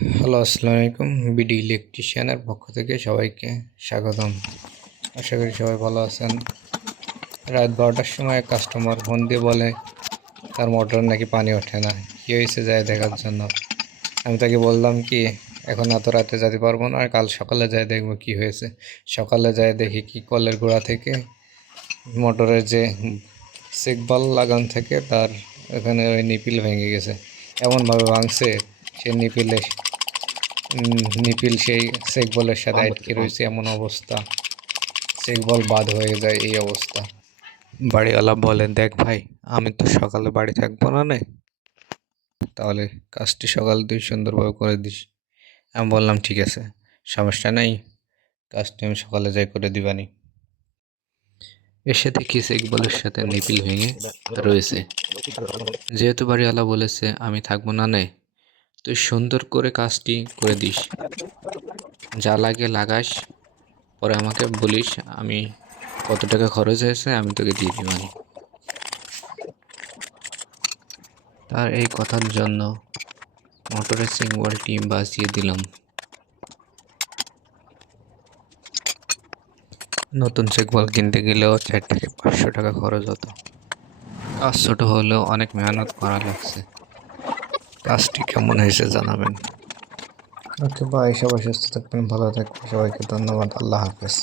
Hello, আসসালামু আলাইকুম। BD ইলেকট্রিশিয়ানের পক্ষ থেকে সবাইকে স্বাগতম। আশা করি সবাই ভালো আছেন। রাত 12টার সময় কাস্টমার ফোন দিয়ে বলে তার মোটর নাকি পানি ওঠে না, কী হয়েছে যায় দেখার জন্য। আমি তাকে বললাম কি, এখন এত রাতে যেতে পারবো না, আর কাল সকালে যায় দেখবো কি হয়েছে। সকালে যায় দেখি কি কলের গোড়া থেকে মোটরের যে চেক লাগান থেকে তার এখানে ওই নিপিল ভেঙে গেছে। এমনভাবে ভাঙছে সে নিপিল সেই চেক বলের সাথে আটকে রয়েছে, এমন অবস্থা। চেক বল বাদ হয়ে যায়, এই অবস্থা। বাড়িওয়ালা বলে, দেখ ভাই, আমি তো সকালে বাড়ি থাকবো না নে, তাহলে কাজটি সকালে তুই সুন্দরভাবে করে দিস। আমি বললাম ঠিক আছে, সমস্যা নেই, কাজটি আমি সকালে যাই করে দিবানি। এসে দেখি চেক বলের সাথে নিপিল ভেঙে রয়েছে। যেহেতু বাড়িওয়ালা বলেছে আমি থাকবো না নে, তুই সুন্দর করে কাজটি করে দিস, যা লাগে লাগাস, পরে আমাকে বলিস, আমি কত টাকা খরচ হয়েছে আমি তোকে দিয়ে দিবানি। তার এই কথার জন্য মোটরের সিং বলটি বাঁচিয়ে দিলাম। নতুন চেক বল কিনতে গেলেও 4 থেকে 500 টাকা খরচ হতো। কাজ ছোট হলেও অনেক মেহনত করা লাগছে। কাজটি কেমন হয়েছে জানাবেন। ওকে, বাই। সবাই সুস্থ থাকবেন, ভালো থাকবেন। সবাইকে ধন্যবাদ। আল্লাহ হাফেজ।